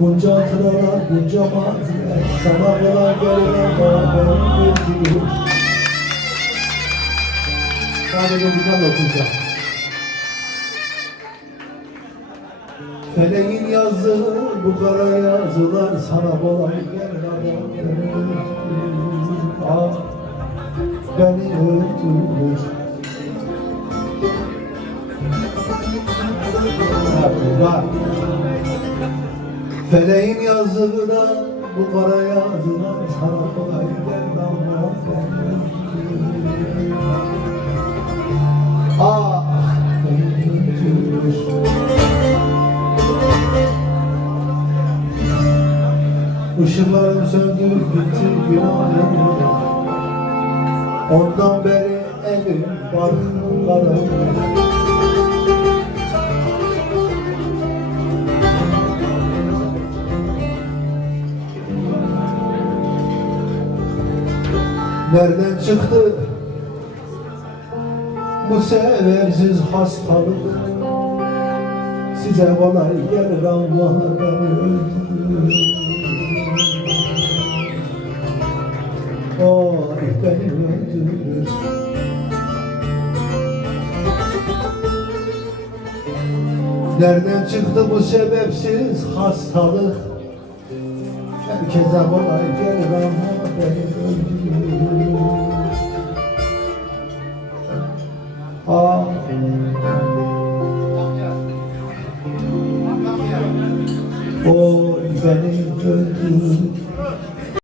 Bunca hatıralar, bunca maziler, sana kolay gelir ama benim öldürür. Sadece güzel okuyacağım. Feleğin yazdığı bu kara yazılar sana kolay gelir ama beni öldürür. Ah, beni öldürür. Bak, feleğin yazdığı da bu kara yazılar sana kolay gelir ama beni öldürür. Ah, beni öldürür. Işıklarım söndü gitti günahım. Ondan beri elim barkım kararım. Nereden çıktı bu sebepsiz hastalık? Size kolay gelir ama beni öldürür. Oh, beni öldürür. Nereden çıktı bu sebepsiz hastalık? Herkese kolay gelir ama beni öldürür.